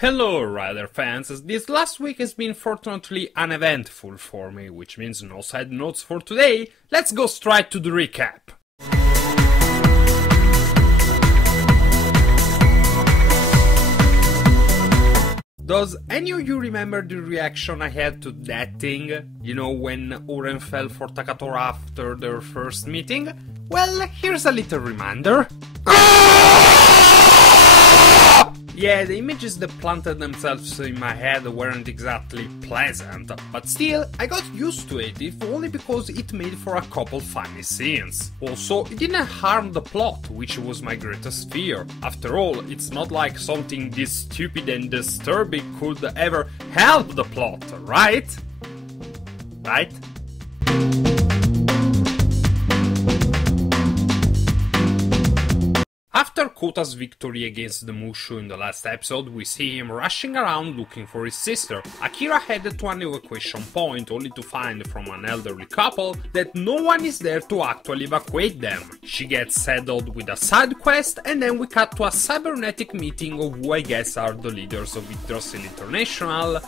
Hello Rider fans, this last week has been fortunately uneventful for me, which means no side notes for today. Let's go straight to the recap. Does any of you remember the reaction I had to that thing? You know, when Oren fell for Takatora after their first meeting? Well, here's a little reminder. Yeah, the images that planted themselves in my head weren't exactly pleasant, but still, I got used to it, if only because it made for a couple funny scenes. Also, it didn't harm the plot, which was my greatest fear. After all, it's not like something this stupid and disturbing could ever help the plot, right? Right? After Kota's victory against the Mushu in the last episode, we see him rushing around looking for his sister. Akira headed to an evacuation point only to find from an elderly couple that no one is there to actually evacuate them. She gets saddled with a side quest, and then we cut to a cybernetic meeting of who I guess are the leaders of Yggdrasil International,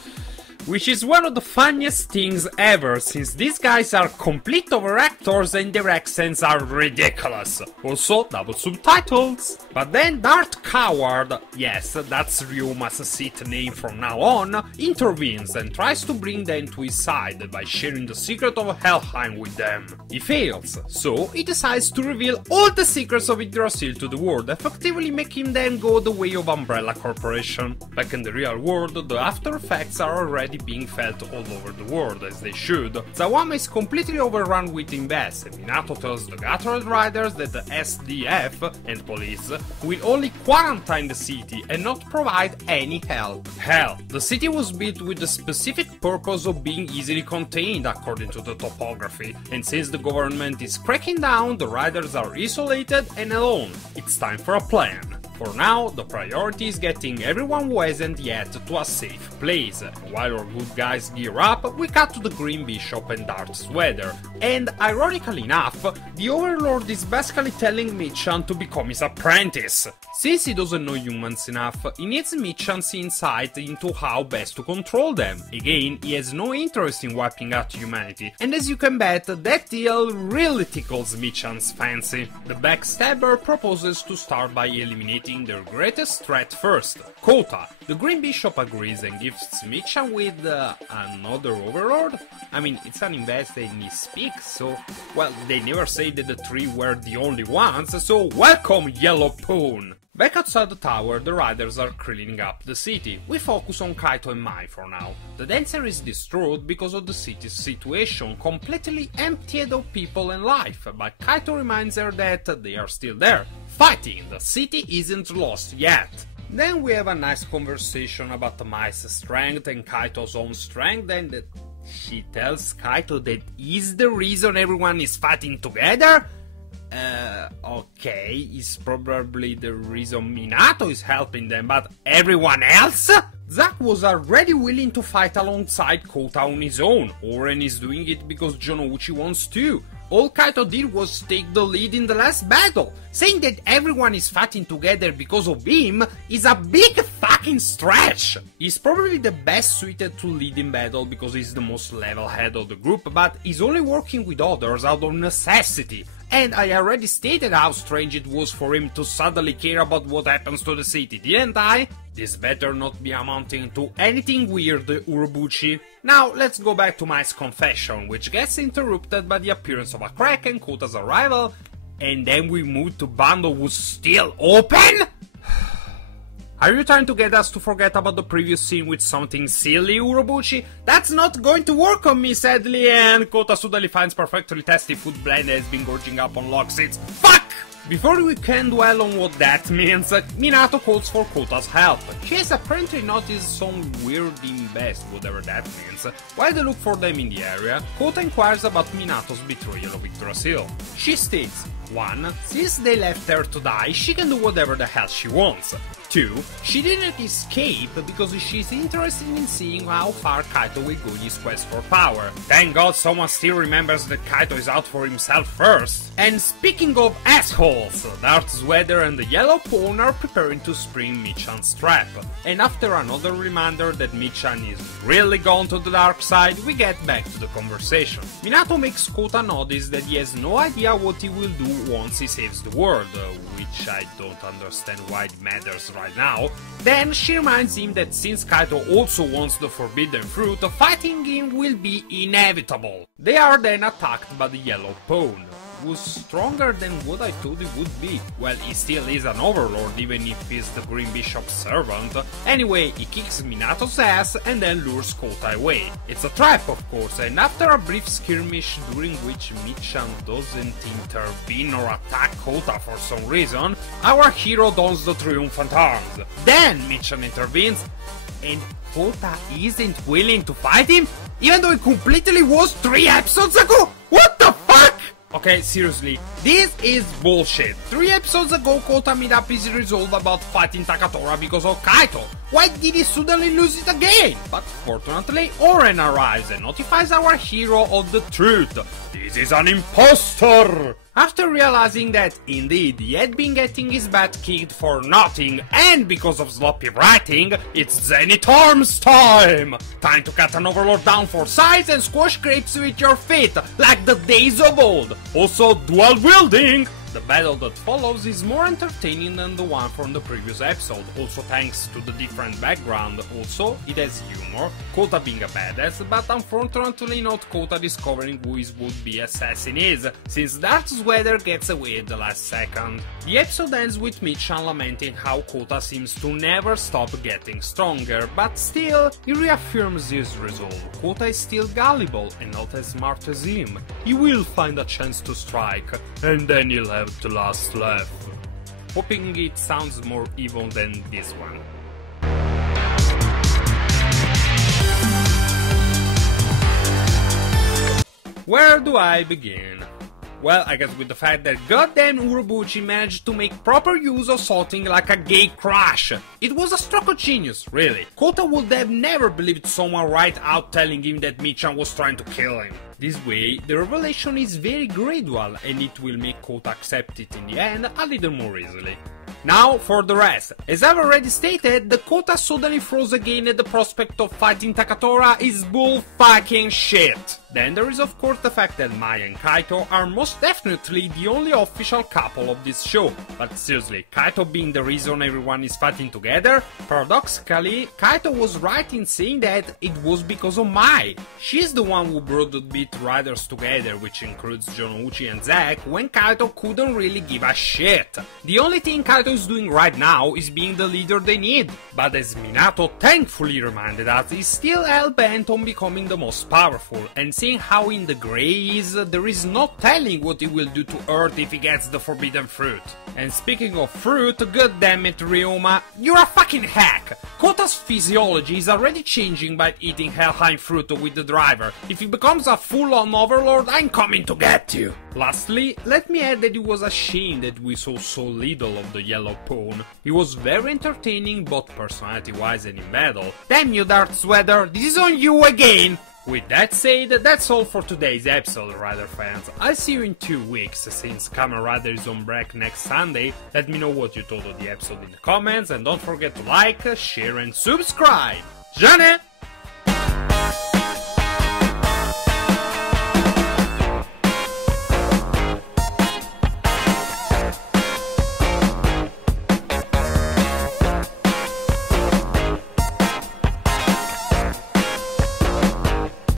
which is one of the funniest things ever, since these guys are complete overactors and their accents are ridiculous. Also, double subtitles. But then Darth Coward, yes, that's Ryuma's Sith name from now on, intervenes and tries to bring them to his side by sharing the secret of Helheim with them. He fails, so he decides to reveal all the secrets of Yggdrasil to the world, effectively making them go the way of Umbrella Corporation. Back in the real world, the after effects are already being felt all over the world, as they should. Sawama is completely overrun with invests, and Minato tells the Gatorade Riders that the SDF and police will only quarantine the city and not provide any help. Hell, the city was built with the specific purpose of being easily contained according to the topography, and since the government is cracking down, the riders are isolated and alone. It's time for a plan. For now, the priority is getting everyone who hasn't yet to a safe place. While our good guys gear up, we cut to the Green Bishop and Darth Sweater. And ironically enough, the Overlord is basically telling Michan to become his apprentice. Since he doesn't know humans enough, he needs Michan's insight into how best to control them. Again, he has no interest in wiping out humanity, and as you can bet, that deal really tickles Michan's fancy. The backstabber proposes to start by eliminating their greatest threat first, Kota. The Green Bishop agrees and gifts Michan with another Overlord? I mean, it's an invest and he speaks, so... well, they never say that the three were the only ones, so welcome, Yellow Poon! Back outside the tower, the riders are cleaning up the city. We focus on Kaito and Mai for now. The dancer is distraught because of the city's situation, completely emptied of people and life, but Kaito reminds her that they are still there, fighting. The city isn't lost yet. Then we have a nice conversation about Mai's strength and Kaito's own strength, and she tells Kaito that he's the reason everyone is fighting together? Okay, it's probably the reason Minato is helping them, but everyone else? Zack was already willing to fight alongside Kota on his own. Oren is doing it because Jonouchi wants to. All Kaito did was take the lead in the last battle. Saying that everyone is fighting together because of him is a big fucking stretch. He's probably the best suited to lead in battle because he's the most level-headed of the group, but he's only working with others out of necessity. And I already stated how strange it was for him to suddenly care about what happens to the city, didn't I? This better not be amounting to anything weird, Urobuchi. Now, let's go back to Mai's confession, which gets interrupted by the appearance of a crack and Kota's arrival, and then we move to Bando who's still open? Are you trying to get us to forget about the previous scene with something silly, Urobuchi? That's not going to work on me, sadly, and Kota suddenly finds perfectly tasty food blend and has been gorging up on log seeds. Fuck! Before we can dwell on what that means, Minato calls for Kota's help. She has apparently noticed some weird invest, whatever that means. While they look for them in the area, Kota inquires about Minato's betrayal of Yggdrasil. She states, 1. Since they left her to die, she can do whatever the hell she wants. 2. She didn't escape because she's interested in seeing how far Kaito will go in his quest for power. Thank God someone still remembers that Kaito is out for himself first. And speaking of assholes, Darth Sweater and the Yellow Pawn are preparing to spring Michan's trap. And after another reminder that Michan is really gone to the dark side, we get back to the conversation. Minato makes Kota notice that he has no idea what he will do once he saves the world, which I don't understand why it matters right now. Then she reminds him that since Kaito also wants the forbidden fruit, fighting him will be inevitable. They are then attacked by the Yellow Pawn, who's stronger than what I thought he would be. Well, he still is an overlord even if he's the Green Bishop's servant. Anyway, he kicks Minato's ass and then lures Kota away. It's a trap, of course, and after a brief skirmish during which Michan doesn't intervene or attack Kota for some reason, our hero dons the triumphant arms. Then Michan intervenes, and Kota isn't willing to fight him, even though he completely was 3 episodes ago? What the fuck? Okay, seriously, this is bullshit. 3 episodes ago, Kota made up his resolve about fighting Takatora because of Kaito. Why did he suddenly lose it again? But fortunately, Oren arrives and notifies our hero of the truth. This is an imposter! After realizing that, indeed, he had been getting his butt kicked for nothing, and because of sloppy writing, it's Zenith Arms time! Time to cut an overlord down for size and squash grapes with your feet, like the days of old! Also, dual wielding! The battle that follows is more entertaining than the one from the previous episode, also thanks to the different background. Also, it has humor, Kota being a badass, but unfortunately not Kota discovering who his would-be assassin is, since Darth Sweater gets away at the last second. The episode ends with Michan lamenting how Kota seems to never stop getting stronger, but still, he reaffirms his resolve. Kota is still gullible and not as smart as him. He will find a chance to strike, and then he'll have the last laugh. Hoping it sounds more evil than this one. Where do I begin? Well, I guess with the fact that goddamn Urobuchi managed to make proper use of something like a gay crush. It was a stroke of genius, really. Kota would have never believed someone right out telling him that Michan was trying to kill him. This way, the revelation is very gradual and it will make Kota accept it in the end a little more easily. Now for the rest. As I've already stated, the Kota suddenly froze again at the prospect of fighting Takatora is bull fucking shit. Then there is of course the fact that Maya and Kaito are most definitely the only official couple of this show. But seriously, Kaito being the reason everyone is fighting together? Paradoxically, Kaito was right in saying that it was because of Mai. She's the one who brought the Beat Riders together, which includes Jonouchi and Zack, when Kaito couldn't really give a shit. The only thing Kaito is doing right now is being the leader they need. But as Minato thankfully reminded us, he's still hell-bent on becoming the most powerful, and seeing how in the grays, there is no telling what he will do to Earth if he gets the forbidden fruit. And speaking of fruit, goddammit Ryoma, you're a fucking hack! Kota's physiology is already changing by eating Helheim fruit with the driver. If he becomes a full-on overlord, I'm coming to get you! Lastly, let me add that it was a shame that we saw so little of the Yellow Pawn. He was very entertaining both personality-wise and in battle. Damn you, Darth Sweater, this is on you again! With that said, that's all for today's episode, Rider fans. I'll see you in 2 weeks, since Kamen Rider is on break next Sunday. Let me know what you thought of the episode in the comments, and don't forget to like, share and subscribe! Jane!